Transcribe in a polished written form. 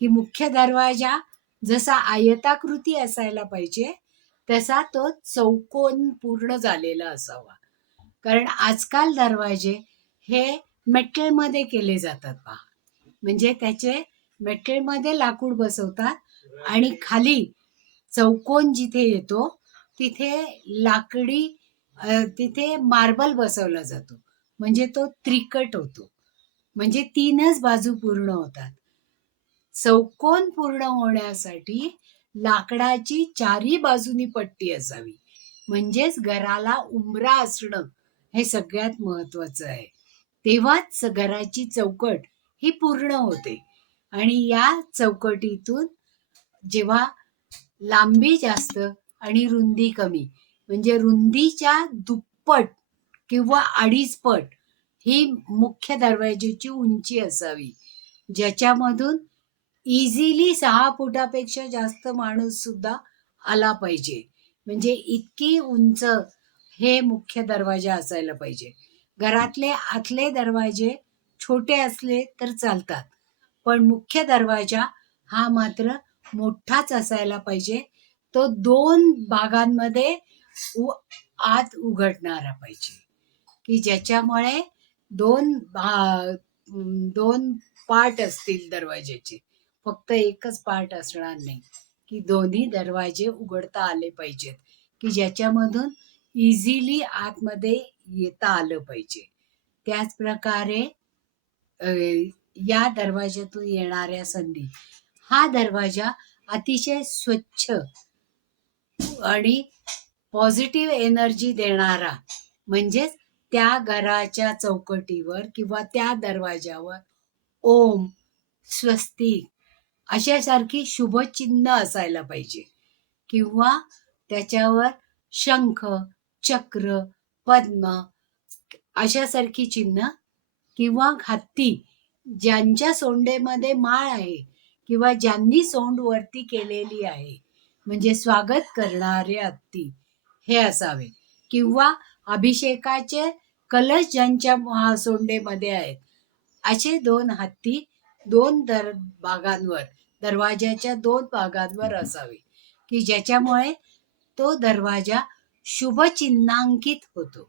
की मुख्य दरवाजा जसा आयताकृती असायला पाहिजे तसा तो चौकोन पूर्ण झालेला असावा. कारण आजकाल दरवाजे हे मेटलमध्ये केले जातात पहा. म्हणजे त्याचे मेटलमध्ये लाकूड बसवतात आणि खाली चौकोन जिथे येतो तिथे लाकडी तिथे मार्बल बसवला जातो. म्हणजे तो त्रिकट होतो. म्हणजे 3च बाजू पूर्ण होतात. चौकोन पूर्ण होण्यासाठी लाकडाची चारी बाजूनी पट्टी असावी. म्हणजेच घराला उंबरा असणं हे सगळ्यात महत्वाचं आहे. तेव्हाच घराची चौकट ही पूर्ण होते. आणि या चौकटीतून जेव्हा लांबी जास्त आणि रुंदी कमी, म्हणजे रुंदीच्या दुप्पट किंवा 2.5 पट ही मुख्य दरवाजेची उंची असावी, ज्याच्यामधून इझिली 6 फुटापेक्षा जास्त माणूस सुद्धा आला पाहिजे. म्हणजे इतकी उंच हे मुख्य दरवाजा असायला पाहिजे. घरातले आतले दरवाजे छोटे असले तर चालतात, पण मुख्य दरवाजा हा मात्र मोठाच असायला पाहिजे. तो 2 भागांमध्ये आत उघडणारा पाहिजे, की ज्याच्यामुळे 2 पार्ट असतील दरवाज्याचे, फक्त एकच पार्ट असणार नाही, की दोन्ही दरवाजे उघडता आले पाहिजेत, की ज्याच्यामधून इझिली आतमध्ये येता आलं पाहिजे. त्याचप्रकारे या दरवाज्यातून येणाऱ्या संधी, हा दरवाजा अतिशय स्वच्छ आणि पॉझिटिव्ह एनर्जी देणारा, म्हणजेच त्या घराच्या चौकटीवर किंवा त्या दरवाज्यावर ओम, स्वस्तिक अशासारखी शुभचिन्ह असायला पाहिजे, किंवा त्याच्यावर शंख, चक्र, पद्म अशासारखी चिन्ह, किंवा हत्ती ज्यांच्या सोंडेमध्ये माळ आहे किंवा ज्यांनी सोंड वरती केलेली आहे, म्हणजे स्वागत करणारे हत्ती हे असावे, किंवा अभिषेकाचे कलश ज्यांच्या सोंडेमध्ये आहेत असे 2 हत्ती 2 भागांवर, दरवाजाच्या 2 भागांवर असावे, की ज्याच्यामुळे तो दरवाजा शुभचिन्हांकित होतो.